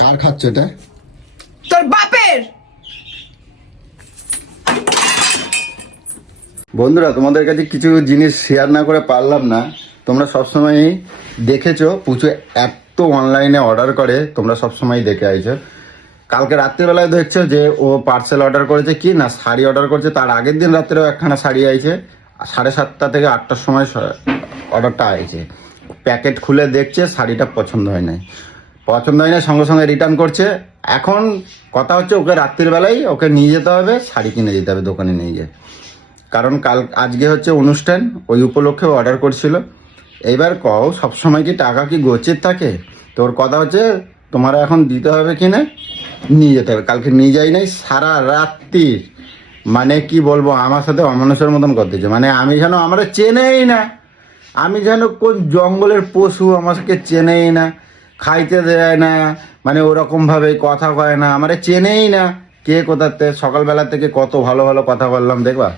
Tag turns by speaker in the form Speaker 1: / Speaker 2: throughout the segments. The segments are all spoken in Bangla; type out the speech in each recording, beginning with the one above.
Speaker 1: কার খাচ্ছ এটা?
Speaker 2: তোর বাপের!
Speaker 1: বন্ধুরা তোমাদের কাছে কিছু জিনিস শেয়ার না করে পারলাম না। তোমরা সবসময় দেখেছ পুচু এত অনলাইনে অর্ডার করে তোমরা সবসময় দেখে আইছো। কালকে রাত্রিবেলায় দেখছ যে ও পার্সেল অর্ডার করেছে কি না শাড়ি অর্ডার করেছে তার আগের দিন রাত্রেও একখানা শাড়ি আইছে। সাড়ে সাতটা থেকে আটটার সময় অর্ডারটা আইছে। প্যাকেট খুলে দেখছে শাড়িটা পছন্দ হয় নাই। পছন্দ হয় না সঙ্গে সঙ্গে রিটার্ন করছে। এখন কথা হচ্ছে ওকে রাত্রির বেলায় ওকে নিয়ে যেতে হবে, শাড়ি কিনে দিতে হবে দোকানে নিয়ে গিয়ে। কারণ কাল, আজকে হচ্ছে অনুষ্ঠান, ওই উপলক্ষে অর্ডার করছিল। এইবার কও, সবসময় কি টাকা কি গচ্ছিত থাকে? তোর কথা হচ্ছে, তোমার এখন দিতে হবে কি না নিয়ে যেতে হবে। কালকে নিয়ে যাই নাই, সারা রাত্রি মানে কি বলব, আমার সাথে অমানুষের মতন করতেছে মানে আমি যেন আমরা চেনেই না, আমি যেন কোন জঙ্গলের পশু আমাকে চেনেই না। খাইতে দেয় না মানে ওরকম ভাবে কথা কয় না। আমরা চেনেই না কে কোথাতে সকালবেলা থেকে কত ভালো ভালো কথা বললাম, দেখবা?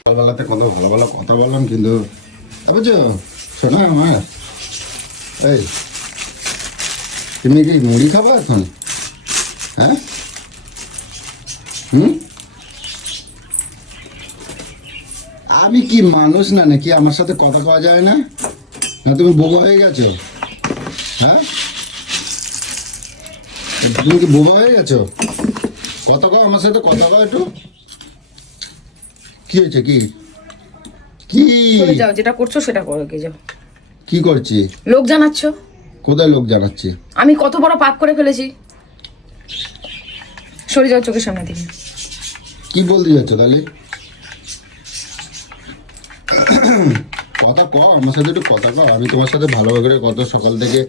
Speaker 1: সকালবেলাতে কত ভালো ভালো কথা বললাম, কিন্তু শোনা আমার? এই, তুমি কি মুড়ি খাব এখন? হ্যাঁ? হুম? আমি কি মানুষ না, নাকি আমার সাথে কথা কওয়া যায় না? না তুমি বোবা হয়ে গেছো? হ্যাঁ? তুমি কি বোবা হয়ে গেছো? কথা কও আমার সাথে কথা কও একটু। কি হয়েছে কি? কি?
Speaker 2: চলে যাও যেটা করছ সেটা করো কে যাও।
Speaker 1: কি করছি?
Speaker 2: লোক জানাচ্ছ?
Speaker 1: কোথায় লোক জানাচ্ছি?
Speaker 2: আমি কত বড় পাপ করে ফেলেছি। সরে যাও চোখের সামনে থেকে
Speaker 1: কি বলতে যাচ্ছ তাহলে? কথা কও আমার সাথে একটু কথা কও। আমি তোমার সাথে ভালো করে কত সকাল থেকে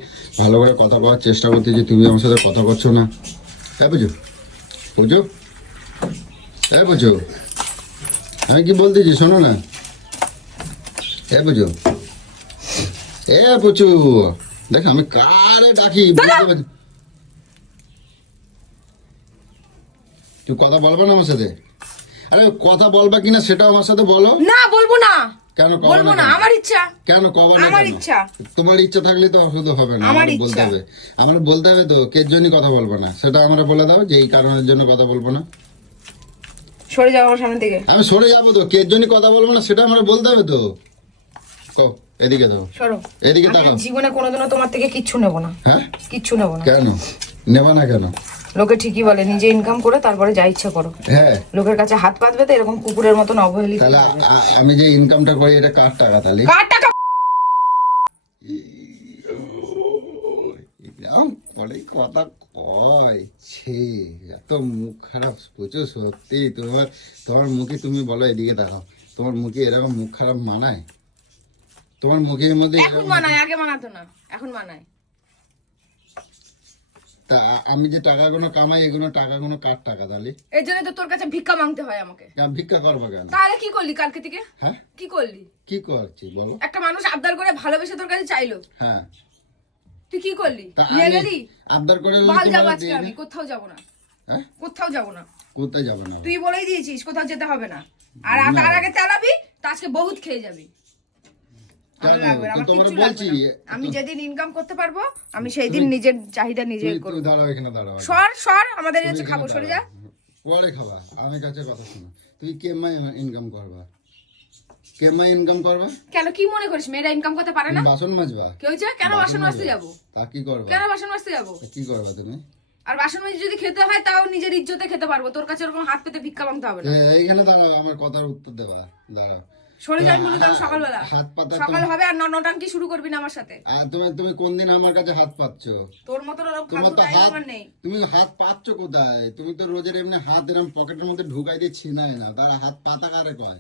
Speaker 1: ভালো করে কথা কওয়ার চেষ্টা করতেছি তুমি আমার সাথে কথা করছ না। হ্যাঁ বুঝো? বুঝো? হ্যাঁ বুঝো? আমি কি বলতেছি শোনো না? হ্যাঁ বুঝো? এ পুচু দেখ আমি কারে ডাকি তুই কথা বলবা না আমার সাথে? আরে কথা বলবা কিনা সেটা আমার সাথে বলো।
Speaker 2: না বলব না।
Speaker 1: কেন
Speaker 2: বলব না আমার ইচ্ছা।
Speaker 1: কেন কবে
Speaker 2: আমার ইচ্ছা।
Speaker 1: তোমার ইচ্ছা থাকলে তো শুধু হবে না
Speaker 2: আমার
Speaker 1: বলতে হবে। আমার বলতে হবে তো কে জন্য কথা বলব না? সেটা আমরা বলে দাও যে এই কারণের জন্য কথা বলব না।
Speaker 2: সরে যাও আমার সামনে থেকে
Speaker 1: আমি সরে যাব তো কে জন্য কথা বলব না সেটা আমরা বলতে হবে তো। কো এদিকে দাও।
Speaker 2: সরো।
Speaker 1: এদিকে তাকাও।
Speaker 2: জীবনে কোনোদিনও তোমার থেকে কিচ্ছু নেব না।
Speaker 1: হ্যাঁ?
Speaker 2: কিচ্ছু নেব না।
Speaker 1: কেন? নেবা না কেন?
Speaker 2: লোকে ঠিকই বলে নিজে ইনকাম করে তারপরে যা ইচ্ছা করো।
Speaker 1: হ্যাঁ।
Speaker 2: লোকের কাছে হাত পাতবে তো এরকম কুকুরের মতন অবহেলিত।
Speaker 1: তাহলে আমি যে ইনকামটা করি এটা কার টাকা তাহলে?
Speaker 2: কার টাকা?
Speaker 1: কথা কয়। ছে এত মুখ খারাপ প্রচুর সত্যি। তোমার তোমার মুখে তুমি বলো এদিকে দাঁড়াও তোমার মুখে এরকম মুখ খারাপ মানায়? তোমার মুখের মধ্যে
Speaker 2: এখন মানায় আগে মানাতো না। এখন মানায়।
Speaker 1: তা আমি যে টাকাগুলো কামাই এগুলো টাকাগুলো কার টাকা তাহলে?
Speaker 2: এর জন্য তো তোর কাছে ভিক্ষা মাংতে হয় আমাকে।
Speaker 1: ভিক্ষা করব কেন?
Speaker 2: তাহলে কি করলি কালকে থেকে?
Speaker 1: হ্যাঁ?
Speaker 2: কি করলি?
Speaker 1: কি করছি বলো?
Speaker 2: একটা মানুষ আবদার করে ভালোবেসে তোর কাছে চাইলো।
Speaker 1: হ্যাঁ।
Speaker 2: তুই কি করলি? নিয়ে গেলি
Speaker 1: আবদার করে
Speaker 2: বাল যাব আজকে আমি। কোথাও যাব না।
Speaker 1: হ্যাঁ?
Speaker 2: কোথাও যাব না।
Speaker 1: কোথায় যাবে না?
Speaker 2: তুই বলেই দিয়েছিস কোথাও যেতে হবে না। আর তার আগে চালাবি তা আজকে বহুত খেয়ে যাবি। আমি যেদিন ইনকাম করতে পারব আমি সেই দিন নিজের চাহিদা নিজে করব।
Speaker 1: দাঁড়াও এখানে দাঁড়াও
Speaker 2: সর সর আমাদের
Speaker 1: তুমি এখানে
Speaker 2: খাব সরে যা।
Speaker 1: পরে খাবা আমার কাছে কথা শোনো। কেমাই ইনকাম করবা? ইনকাম করবা?
Speaker 2: কেন কি মনে করিস? মেয়েরা ইনকাম করতে পারে না?
Speaker 1: বাসন মাজবা।
Speaker 2: কি হয়েছে? কেন বাসন মাজতে যাব?
Speaker 1: তা কি করবা?
Speaker 2: কেন বাসন মাজতে যাব?
Speaker 1: কি করবা তুমি?
Speaker 2: আর বাসন মাজি যদি খেতে হয় তাও নিজের ইজ্জতে খেতে পারব। তোর কাছে ওরকম হাত পেতে ভিক্ষা মাংতে হবে না।
Speaker 1: এইখানে দাঁড়াও আমার কথার উত্তর দেবা। দাঁড়াও।
Speaker 2: সরে যাই বলে দাও সকালবেলা।
Speaker 1: হাত পাতা
Speaker 2: সকাল হবে আর শুরু করবি না আমার সাথে?
Speaker 1: আর তুমি তুমি কোন দিন আমার কাছে হাত পাচ্ছ
Speaker 2: তোর মতো ওরকম
Speaker 1: তোমার
Speaker 2: ফালতু
Speaker 1: তো হাত
Speaker 2: আমার নেই।
Speaker 1: তুমি হাত পাচ্ছ কোথায়? তুমি তো রোজের এমনি হাত এরকম পকেটের মধ্যে ঢুকাই দিয়ে ছিনায় না। তার হাত পাতা কারে কয়?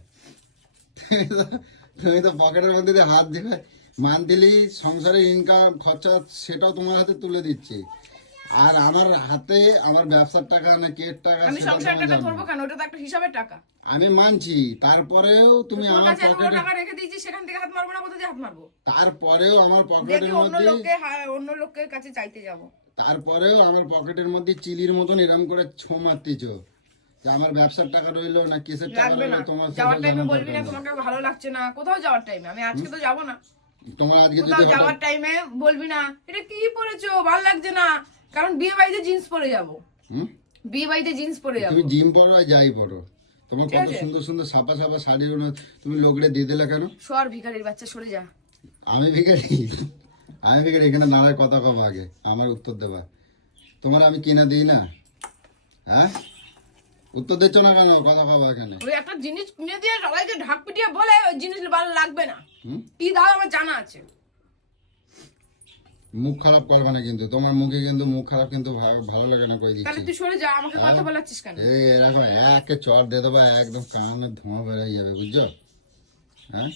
Speaker 1: তুমি তো- পকেটের মধ্যে দিয়ে হাত দিয়ে মান্থলি সংসারের ইনকাম খরচা সেটাও তোমার হাতে তুলে দিচ্ছি। আর আমার হাতে আমার ব্যবসার টাকা না কের টাকা
Speaker 2: আমি সংসার টাকা করব কেন? ওটা তো একটা হিসাবের টাকা।
Speaker 1: আমি মানছি তারপরেও তুমি আমার পকেটে
Speaker 2: টাকা রেখে দিয়েছিস সেখান থেকে হাত মারবো না কোথা দিয়ে হাত মারবো?
Speaker 1: তারপরেও আমার পকেটের
Speaker 2: দেখি অন্য
Speaker 1: মধ্যে
Speaker 2: লোককে অন্য লোকের কাছে চাইতে যাব?
Speaker 1: তারপরেও আমার পকেটের মধ্যে চিলির মতন এরকম করে ছো মারতেছ যে আমার ব্যবসার টাকা রইল না কেসের টাকা রইল তোমার
Speaker 2: যাওয়ার টাইমে বলবি না তোমাকে ভালো লাগছে না। কোথাও যাওয়ার টাইমে আমি আজকে তো যাব না।
Speaker 1: তোমার আজকে
Speaker 2: যাওয়ার টাইমে বলবি না এটা কি পরেছো ভালো লাগছে না। কারণ বিয়ে বাড়িতে জিন্স পরে যাব। বিয়ে বাড়িতে জিন্স পরে যাব।
Speaker 1: তুমি জিম পরো আর যাই পরো। তোমার কত সুন্দর সুন্দর সাপা সাপা শাড়ি ওনা তুমি লোকরে দিয়ে দিলে কেন?
Speaker 2: সর ভিখারির বাচ্চা সরে যা।
Speaker 1: আমি ভিখারি? আমি ভিখারি এখানে নানার কথা কব আগে আমার উত্তর দেবা। তোমার আমি কিনা দিই না? হ্যাঁ? উত্তর দিচ্ছ না কেন? কথা কব এখানে।
Speaker 2: ওই একটা জিনিস কিনে দিয়ে সবাইকে ঢাক পিটিয়ে বলে ওই জিনিস ভালো লাগবে না। কি দাও আমার জানা আছে।
Speaker 1: মুখ খারাপ করবে না কিন্তু তোমার মুখে কিন্তু মুখ খারাপ কিন্তু ভালো লাগে না কই
Speaker 2: তাহলে
Speaker 1: দিচ্ছি।
Speaker 2: তুই সরে যা আমাকে কথা বলাচ্ছিস কেন?
Speaker 1: এই এরকম একে চর দিয়ে দেবা একদম কানে ধোঁয়া বেড়াই যাবে বুঝছ? হ্যাঁ?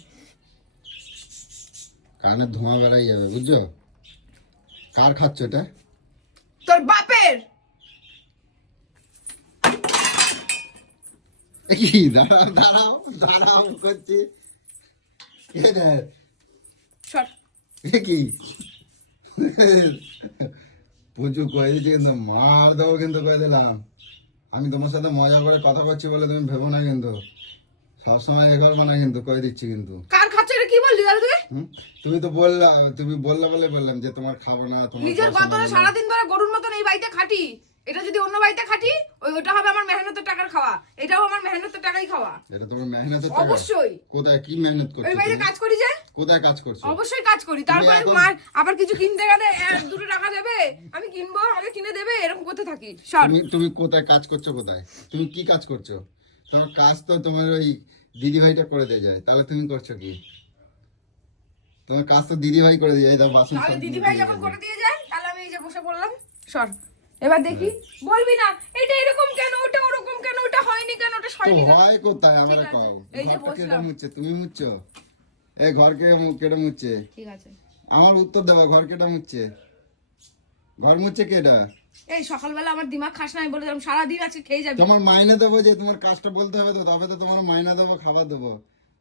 Speaker 1: কানে ধোঁয়া বেড়াই যাবে বুঝছ? কার খাচ্ছ এটা?
Speaker 2: তোর বাপের!
Speaker 1: কি? দাঁড়াও দাঁড়াও দাঁড়াও করছি। কি? প্রচুর কয়েছি কিন্তু মার দেবো কিন্তু কয়ে দিলাম। আমি তোমার সাথে মজা করে কথা করছি বলে তুমি ভেবো না কিন্তু। সবসময় এ করব না কিন্তু কয়ে দিচ্ছি কিন্তু।
Speaker 2: কার খাচ্ছ এটা কি বললি তুই?
Speaker 1: তুমি তো বললা তুমি বললে বলে বললাম যে তোমার খাব না তোমার
Speaker 2: নিজের সারাদিন ধরে গরুর মতন এই বাড়িতে খাটি। এটা যদি অন্য বাড়িতে খাটি ওই ওটা হবে আমার মেহনতের টাকার খাওয়া। এটাও আমার মেহনতের টাকাই খাওয়া।
Speaker 1: এটা তোমার মেহনতের টাকা?
Speaker 2: অবশ্যই।
Speaker 1: কোথায়? কি মেহনত করছ
Speaker 2: ওই বাড়িতে কাজ করি যে?
Speaker 1: কোথায় কাজ করছ?
Speaker 2: অবশ্যই কাজ করি। তারপরে মার আবার কিছু কিনতে গেলে দুটো টাকা দেবে। আমি কিনবো আমাকে কিনে দেবে এরকম করতে থাকি।
Speaker 1: তুমি তুমি কোথায় কাজ করছ কোথায়? তুমি কি কাজ করছ? তোমার কাজ তো তোমার ওই দিদি ভাইটা করে দিয়ে যায়। তাহলে তুমি করছ কি? তোমার কাজ তো দিদি ভাই করে দিয়ে যায় বাসন
Speaker 2: তাহলে দিদি ভাই যখন করে দিয়ে যায় তাহলে আমি এই যে বসে পড়লাম। সর। এবার দেখি। বলবি না? এটা এরকম কেন? ওটা ওরকম কেন? ওটা হয়নি কেন? ওটা
Speaker 1: তো
Speaker 2: হয়নি কেন?
Speaker 1: হয় কোথায়? আমরা কও।
Speaker 2: এই যে
Speaker 1: কেটে মুচ্ছে? তুমি মুচ্ছো? এ ঘর কে কেটে মুচ্ছে?
Speaker 2: ঠিক আছে।
Speaker 1: আমার উত্তর দেবো ঘর কেটে মুচ্ছে। ঘর মুচ্ছে কেটা
Speaker 2: এই সকালবেলা আমার দিমাগ খাস না বলে দিলাম সারাদিন আজকে খেয়ে যাবি।
Speaker 1: তোমার মাইনে দেবো যে তোমার কাজটা বলতে হবে তো তবে তো তোমার মাইনা দেবো খাবার দেবো।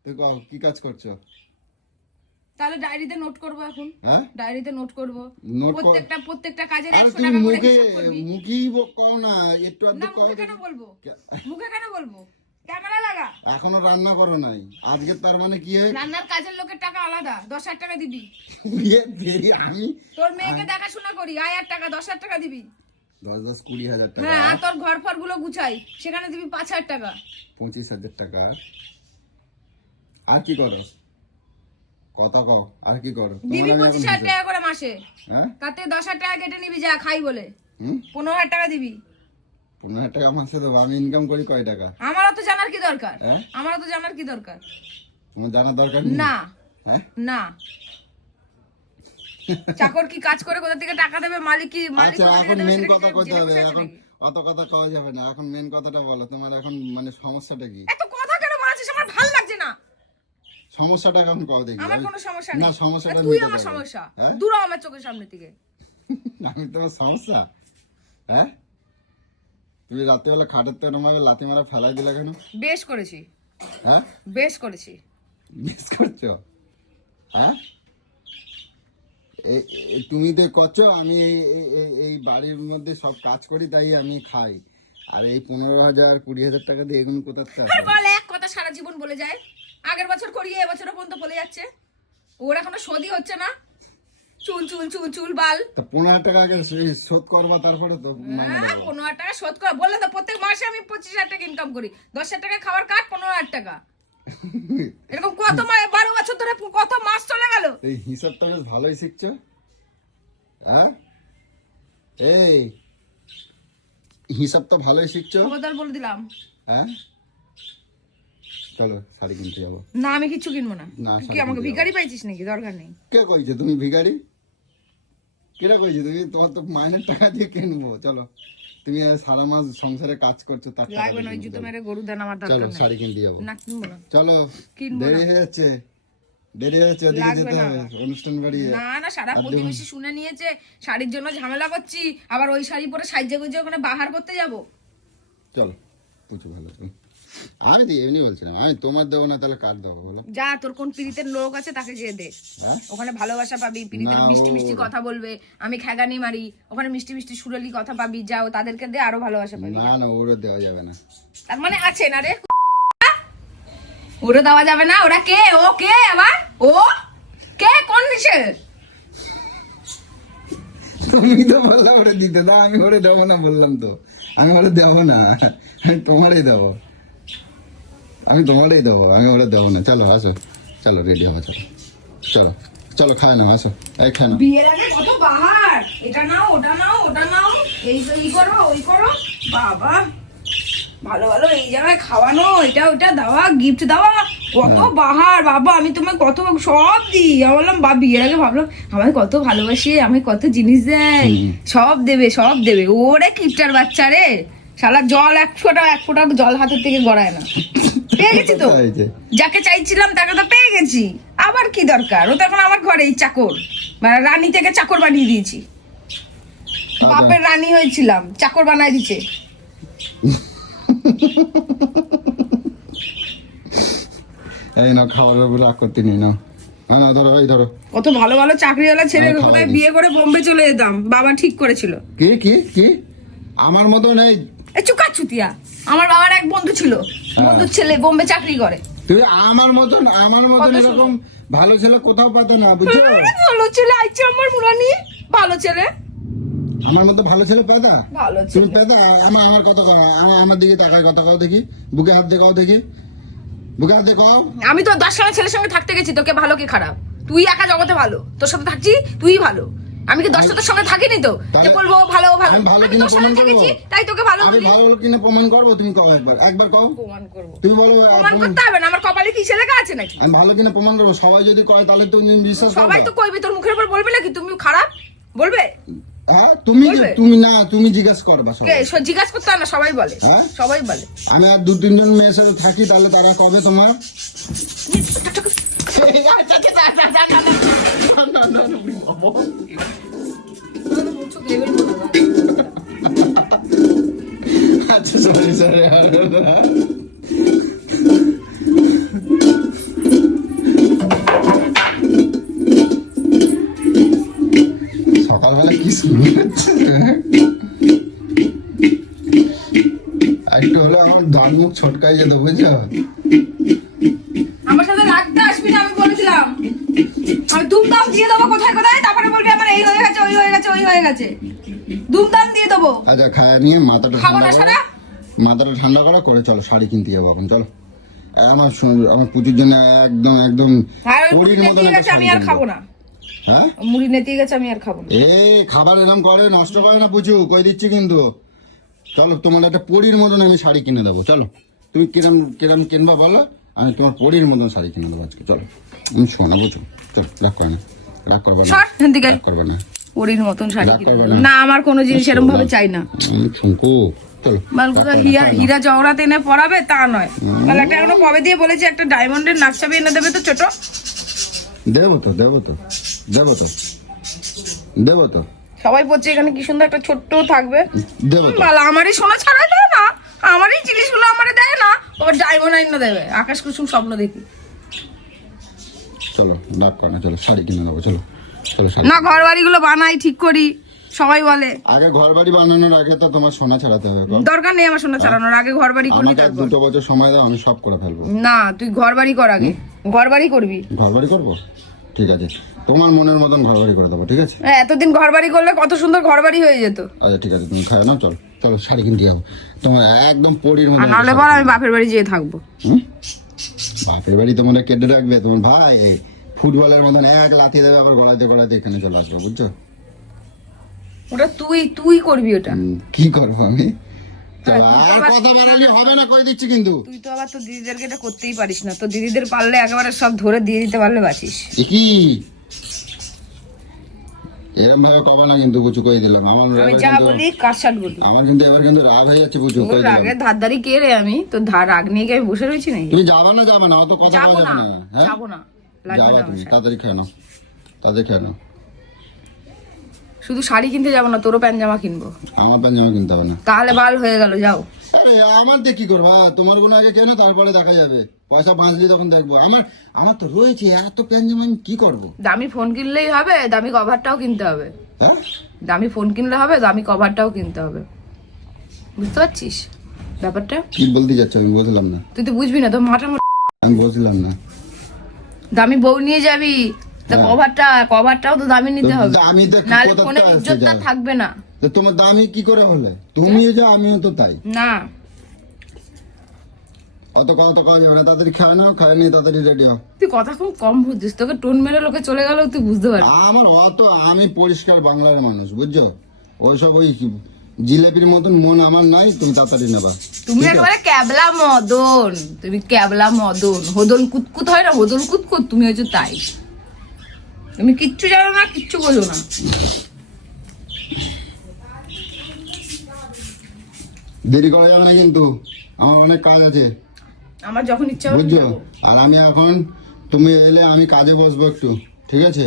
Speaker 1: তুই কও কি কাজ করছ?
Speaker 2: তাহলে ডায়েরিতে নোট করব এখন।
Speaker 1: হ্যাঁ?
Speaker 2: ডায়েরিতে নোট করব। প্রত্যেকটা প্রত্যেকটা কাজের
Speaker 1: আরে
Speaker 2: একশো
Speaker 1: তুমি
Speaker 2: টাকা করে হিসাব করবি।
Speaker 1: মুখেই কও না একটু আধটু কও
Speaker 2: মুখে কেন বলব? মুখে কেন বলব? ক্যামেরা লাগা।
Speaker 1: এখনও রান্না করো নাই। আজকে তার মানে কি হয়?
Speaker 2: রান্নার কাজের লোকের টাকা আলাদা। দশ হাজার টাকা দিবি।
Speaker 1: বিয়ে দেরি আমি
Speaker 2: তোর মেয়েকে দেখাশোনা করি। আয় আর টাকা দশ হাজার টাকা দিবি।
Speaker 1: দশ দশ কুড়ি হাজার টাকা।
Speaker 2: হ্যাঁ আর তোর ঘর ফরগুলো গুছাই। সেখানে দিবি পাঁচ হাজার টাকা।
Speaker 1: পঁচিশ হাজার টাকা। আর কি করো? কথা কও আর কি করো?
Speaker 2: দিবি পঁচিশ হাজার টাকা করে মাসে।
Speaker 1: হ্যাঁ?
Speaker 2: তাতে দশ হাজার টাকা কেটে নিবি যা খাই বলে।
Speaker 1: হুম?
Speaker 2: পনেরো হাজার টাকা দিবি।
Speaker 1: পনেরো হাজার টাকা মাসে দেবো আমি ইনকাম করি কয় টাকা?
Speaker 2: আমারও তো জানার কি দরকার?
Speaker 1: হ্যাঁ?
Speaker 2: আমারও তো জানার কি দরকার?
Speaker 1: তোমার জানার দরকার
Speaker 2: না।
Speaker 1: হ্যাঁ?
Speaker 2: না। চাকর কি কাজ করে কোথা থেকে টাকা দেবে? মালিক কি মালিক
Speaker 1: আচ্ছা এখন মেন কথা কইতে হবে এখন অত কথা কওয়া যাবে না এখন মেন কথাটা বলো তোমার এখন মানে সমস্যাটা কি?
Speaker 2: এত কথা কেন বলাচ্ছিস আমার ভালো লাগছে না।
Speaker 1: সমস্যাটা এখন কও দেখি
Speaker 2: আমার কোনো সমস্যা
Speaker 1: না সমস্যাটা
Speaker 2: তুই আমার সমস্যা।
Speaker 1: হ্যাঁ?
Speaker 2: দূর আমার চোখের সামনে থেকে।
Speaker 1: আমি তোমার সমস্যা। হ্যাঁ? তুমি রাত্রেবেলা খাটের তো এরকম লাথি মারা ফেলাই দিলে কেন?
Speaker 2: বেশ করেছি।
Speaker 1: হ্যাঁ?
Speaker 2: বেশ করেছি।
Speaker 1: মিস করছ? হ্যাঁ? তুমি তো করছ আমি এই- বাড়ির মধ্যে সব কাজ করি তাই আমি খাই। আর এই পনেরো হাজার কুড়ি হাজার টাকা দিয়ে এগুলো কোথার থেকে
Speaker 2: বলে এক কথা সারা জীবন বলে যায়। আগের বছর করিয়ে এবছর পর্যন্ত বলে যাচ্ছে। ওর এখনও শোধই হচ্ছে না। চুল চুল চুল চুল বাল।
Speaker 1: তা পনেরো টাকা আগে শোধ করবা তারপরে তো
Speaker 2: হ্যাঁ পনেরো হাজার টাকা শোধ কর। বললে তো প্রত্যেক মাসে আমি পঁচিশ হাজার টাকা ইনকাম করি। দশ হাজার টাকা খাবার কাট পনেরো হাজার টাকা। এরকম কত মাস বারো বছর ধরে কত মাস চলে গেল?
Speaker 1: এই হিসাবটা বেশ ভালোই শিখছো। হ্যাঁ? এই হিসাব তো ভালোই শিখছো।
Speaker 2: খবরদার বলে দিলাম।
Speaker 1: হ্যাঁ? চলো শাড়ি কিনতে যাব।
Speaker 2: না আমি কিচ্ছু কিনবো না।
Speaker 1: না,
Speaker 2: তুই কি আমাকে ভিখারি পাইছিস নাকি? দরকার নেই।
Speaker 1: কে কইছে? তুমি ভিখারি? কেটা কইছে? তুমি তোমার তো মাইনের টাকা দিয়ে কিনবো চলো। তুমি সারা মাস সংসারে কাজ করছ তার
Speaker 2: লাগবে না ওই জুতো মেরে গরু দেন আমার দরকার নেই।
Speaker 1: শাড়ি কিনতে যাব।
Speaker 2: না কিনবো না।
Speaker 1: চলো দেরি হয়ে যাচ্ছে। দেরি হয়ে যাচ্ছে ওদিকে যেতে হবে। অনুষ্ঠান বাড়ি
Speaker 2: না না সারা প্রতিবেশী শুনে নিয়েছে শাড়ির জন্য ঝামেলা করছি। আবার ওই শাড়ি পরে সাইজে গুজে ওখানে বাহার করতে যাব।
Speaker 1: চলো ভালো চলো। আমি দিই এমনি বলছিলাম আমি তোমার দেবো না তাহলে কার দেবো বলো?
Speaker 2: যা তোর কোন পীড়িতের লোক আছে তাকে যেয়ে দে।
Speaker 1: হ্যাঁ?
Speaker 2: ওখানে ভালোবাসা পাবি পীড়িতের মিষ্টি মিষ্টি কথা বলবে আমি খেগানি মারি ওখানে মিষ্টি মিষ্টি সুরালি কথা পাবি যাও তাদেরকে দে আরও ভালোবাসা পাবি।
Speaker 1: না না ওরে দেওয়া যাবে না।
Speaker 2: তার মানে আছে না রে? ওরা দেওয়া যাবে না? ওরা কে? ও কে আবার? ও? কে? কোন নিচে?
Speaker 1: তুমি তো বললাম ওরে দিতে দাও আমি ওরে দেবো না বললাম তো। আমি ওরে দেবো না তোমারই দেবো। আমি তোমারই দেবো আমি ওরে দেবো না। চলো আসো। চলো রেডি হওয়া চলো। চলো চলো খায় নাও আসো। এই খায় নাও।
Speaker 2: বিয়ের আগে কত বাহার? এটা নাও ওটা নাও ওটা নাও। এই এই করো ওই করো। বাবা ভালো ভালো এই জায়গায় খাওয়ানো। এটা ওটা দেওয়া গিফট দেওয়া। কত বাহার বাবা আমি তোমায় কত সব দিই। আমি বললাম বা বিয়ের আগে ভাবলাম আমায় কত ভালোবাসি আমায় কত জিনিস দেয়। সব দেবে সব দেবে। ওরে কিপটার বাচ্চা রে। শালা জল এক ফোঁটা এক ফোঁটা জল হাতের থেকে গড়ায় না। পেয়ে গেছি তো। যাকে চাইছিলাম তাকে তো পেয়ে গেছি। আবার কি দরকার? ও তো এখন আমার ঘরেই চাকর। মানে রানী থেকে চাকর বানিয়ে দিয়েছি। বাপের রানী হয়েছিলাম চাকর বানাই দিছে।
Speaker 1: এই নাও খাবারের উপরে রাগ করতে নেই নাও। হ্যাঁ নাও ধরো এই ধরো।
Speaker 2: কত ভালো ভালো চাকরিওয়ালা ছেলে কোথায় বিয়ে করে বোম্বে চলে যেতাম। বাবা ঠিক করেছিল।
Speaker 1: কি কি কি? আমার মতো নেই
Speaker 2: এ চুকা চুতিয়া। আমার বাবার এক বন্ধু ছিল।
Speaker 1: হ্যাঁ।
Speaker 2: বন্ধুর ছেলে বোম্বে চাকরি করে।
Speaker 1: তুই আমার মতন আমার মতন এরকম ভালো ছেলে কোথাও পাতে না বুঝছ?
Speaker 2: ভালো ছেলে আইছে আমার মুরানি। ভালো ছেলে।
Speaker 1: আমার মতো ভালো ছেলে পেদা?
Speaker 2: ভালো
Speaker 1: তুমি পেদা? আমার আমার কত কও আমার আমার দিকে তাকায় কত কও দেখি। বুকে হাত দেখাও দেখি। বুকে হাত দেখাও
Speaker 2: আমি তো দশ জনের ছেলের সঙ্গে থাকতে গেছি তোকে ভালো কি খারাপ? তুই একা জগতে ভালো। তোর সাথে থাকছি তুই ভালো। আমি কি দশটা তোর সঙ্গে থাকিনি তো যে বলব ও ভালো ভালো
Speaker 1: ভালো কিনা প্রমাণ করব?
Speaker 2: থেকেছি তাই তোকে ভালো
Speaker 1: আমি
Speaker 2: বলি
Speaker 1: ভালো কিনা প্রমাণ করব তুমি কও একবার একবার কও
Speaker 2: প্রমাণ করব
Speaker 1: তুমি বলো
Speaker 2: প্রমাণ করতে হবে না আমার কপালে কি ছেলেকা আছে নাকি
Speaker 1: আমি ভালো কিনা প্রমাণ করব সবাই যদি কয় তাহলে তুমি বিশ্বাস
Speaker 2: সবাই তো কইবে তোর মুখের উপর বলবে নাকি তুমি খারাপ বলবে
Speaker 1: হ্যাঁ তুমি তুমি না তুমি জিজ্ঞেস করবা সবাই
Speaker 2: সব জিজ্ঞাসা করতে হয় না সবাই বলে
Speaker 1: হ্যাঁ?
Speaker 2: সবাই বলে
Speaker 1: আমি আর দু তিনজন মেয়ের সাথে থাকি তাহলে তারা কবে তোমার আচ্ছা সরি সরি সকালবেলা কি শুরু হচ্ছে একটু হলো আমার দান মুখ ছটকাই যেত
Speaker 2: হয়ে গেছে। দুমদাম দিয়ে দেবো।
Speaker 1: আচ্ছা খায়া নিয়ে মাথাটা
Speaker 2: খাব
Speaker 1: ঠান্ডা
Speaker 2: না সারা?
Speaker 1: মাথাটা ঠান্ডা করে করে চলো শাড়ি কিনতে যাব এখন চলো। আমার আমার পুজোর জন্য একদম একদম
Speaker 2: গেছে আমি আর খাব না।
Speaker 1: হ্যাঁ?
Speaker 2: মুড়ি নেতিয়ে গেছে আমি আর খাব না।
Speaker 1: এ খাবার এরকম করে নষ্ট করে না কই দিচ্ছি কিন্তু? চলো তোমার একটা পরীর মতন আমি শাড়ি কিনে দেবো চলো। তুমি কিরম কিরম কিনবা বলো? আমি তোমার পরীর মতন শাড়ি কিনে দেবো আজকে চলো। আমি শোনা বুঝো। চলো রাগ করে না রাগ করবে না
Speaker 2: এখান
Speaker 1: রাগ করবে না।
Speaker 2: পরির মতন শাড়ি
Speaker 1: না।
Speaker 2: আমার কোনো জিনিস এরকম ভাবে চাই না।
Speaker 1: করবে না,
Speaker 2: হীরা
Speaker 1: না।
Speaker 2: এনে পরাবে তা নয়। তাহলে একটা এখনও কবে দিয়ে বলেছি একটা ডায়মন্ডের নাকছাবি এনে দেবে তো ছোট।
Speaker 1: দেবো তো দেবো তো দেবো তো দেবো তো।
Speaker 2: সবাই বলছে এখানে কি সুন্দর একটা ছোট্ট থাকবে।
Speaker 1: দেবো তো।
Speaker 2: আমারই সোনা ছাড়া দেয় না। আমারই জিনিসগুলো আমারে দেয় না। ওর ডায়মন্ড আইন দেবে আকাশ কুসুম স্বপ্ন দেখি
Speaker 1: চলো ডাক করে চলো শাড়ি কিনে নেব চলো।
Speaker 2: না ঘর বাড়িগুলো বানাই ঠিক করি সবাই বলে।
Speaker 1: আগে ঘর বাড়ি বানানোর আগে তো তোমার সোনা ছাড়াতে হবে
Speaker 2: দরকার নেই আমার সোনা ছাড়ানোর আগে ঘর বাড়ি
Speaker 1: করি
Speaker 2: তারপর।
Speaker 1: দুটো বছর সময় দাও আমি সব করে ফেলব।
Speaker 2: না তুই ঘর বাড়ি কর আগে। ঘর বাড়ি করবি।
Speaker 1: ঘর বাড়ি করব? ঠিক আছে। তোমার মনের মতন ঘর বাড়ি করে দেবো ঠিক আছে?
Speaker 2: হ্যাঁ, এতদিন ঘর বাড়ি করলে কত সুন্দর ঘর বাড়ি হয়ে যেত।
Speaker 1: আচ্ছা ঠিক আছে তুমি খায় নাও চল। চলো শাড়ি কিনতে যাব। তোমার একদম পরির মতন
Speaker 2: নাহলে বল আমি বাপের বাড়ি যেয়ে থাকব।
Speaker 1: হুম? বাপের বাড়ি তোমার কেটে রাখবে তোমার ভাই। এই ফুটবলের মতন এক লাথি দেবে আবার গলাতে গলাতে এখানে চলে আসবে বুঝছ?
Speaker 2: ওটা তুই তুই করবি ওটা।
Speaker 1: কি করব আমি?
Speaker 2: তো
Speaker 1: আর কথা বাড়ালে হবে না করে দিচ্ছি কিন্তু।
Speaker 2: তুই তো আবার তোর দিদিদেরকে এটা করতেই পারিস না। তো দিদিদের পারলে একেবারে সব ধরে দিয়ে দিতে পারলে বাঁচিস।
Speaker 1: কি এরম ভাবে কবে না কিন্তু কই দিলাম। আমার
Speaker 2: আমি যা
Speaker 1: কিন্তু
Speaker 2: বলি কারসাট বলি?
Speaker 1: আমার কিন্তু এবার কিন্তু রাগ হয়ে যাচ্ছে বুঝু
Speaker 2: তোর
Speaker 1: কই দিলাম।
Speaker 2: রাগের ধারদারি কে রে আমি? তো ধার রাগ নিয়ে কি আমি বসে রয়েছি নাকি?
Speaker 1: তুমি যাবে না যাবে না অত কথা
Speaker 2: না
Speaker 1: যাবে না।
Speaker 2: যাব না লাগবে
Speaker 1: যাবা
Speaker 2: না
Speaker 1: তুমি তাড়াতাড়ি খেয়ে নাও তাড়াতাড়ি খেয়ে নাও।
Speaker 2: শুধু শাড়ি কিনতে যাব না তোরও প্যান্ট জামা কিনবো।
Speaker 1: আমার প্যান্ট জামা কিনতে হবে না।
Speaker 2: তাহলে বাল হয়ে গেল যাও।
Speaker 1: আরে আমার দিয়ে কি করবা? তোমার কোনো আগে কেনো তারপরে দেখা যাবে। পয়সা বাঁচলি তখন দেখব। আমার আমার তো রয়েছে এত প্যান্ট জামা আমি কি করব?
Speaker 2: দামি ফোন কিনলেই হবে দামি কভারটাও কিনতে হবে।
Speaker 1: হ্যাঁ?
Speaker 2: দামি ফোন কিনলে হবে দামি কভারটাও কিনতে হবে। বুঝতে পারছিস ব্যাপারটা?
Speaker 1: কি বলতে যাচ্ছ আমি বুঝলাম না।
Speaker 2: তুই তো বুঝবি না তো মাথা
Speaker 1: আমি বুঝলাম না।
Speaker 2: দামি বউ নিয়ে যাবি তা
Speaker 1: হ্যাঁ।
Speaker 2: কভারটা কভারটাও তো দামি নিতে হবে।
Speaker 1: দামি তো
Speaker 2: নাহলে
Speaker 1: আসছে
Speaker 2: ইজ্জতটা থাকবে না।
Speaker 1: তো তোমার দামি কি করে হলে? তুমিও যা আমিও তো তাই।
Speaker 2: না।
Speaker 1: অত যাবে না তাড়াতাড়ি খায় নাও খায় নিয়ে তাড়াতাড়ি রেডি হও।
Speaker 2: তুই কথা খুব কম বুঝছিস তোকে টোন মেরে লোকে চলে গেলেও তুই বুঝতে পারবি।
Speaker 1: আমার অত আমি পরিষ্কার বাংলার মানুষ বুঝছ? ওইসব ওই জিলেপির মতন মন আমার নাই তুমি তাড়াতাড়ি নেবা।
Speaker 2: তুমি একেবারে ক্যাবলা মদন তুমি ক্যাবলা মদন। হোদন কুতকুত হয় না হোদন কুতকুত তুমি হচ্ছে তাই। তুমি কিচ্ছু জানো না কিচ্ছু বোঝো না।
Speaker 1: দেরি করা যাবে না কিন্তু আমার অনেক কাজ আছে।
Speaker 2: আমার যখন ইচ্ছা হবে
Speaker 1: বুঝছ? আর আমি এখন তুমি এলে আমি কাজে বসবো একটু ঠিক আছে?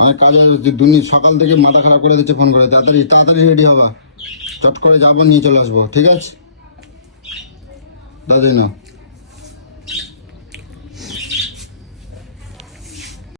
Speaker 1: আমার কাজে দুনি সকাল থেকে মাথা খারাপ করে দিচ্ছে ফোন করে তাড়াতাড়ি তাড়াতাড়ি রেডি হবা। চট করে যাব নিয়ে চলে আসব ঠিক আছে? দাদা না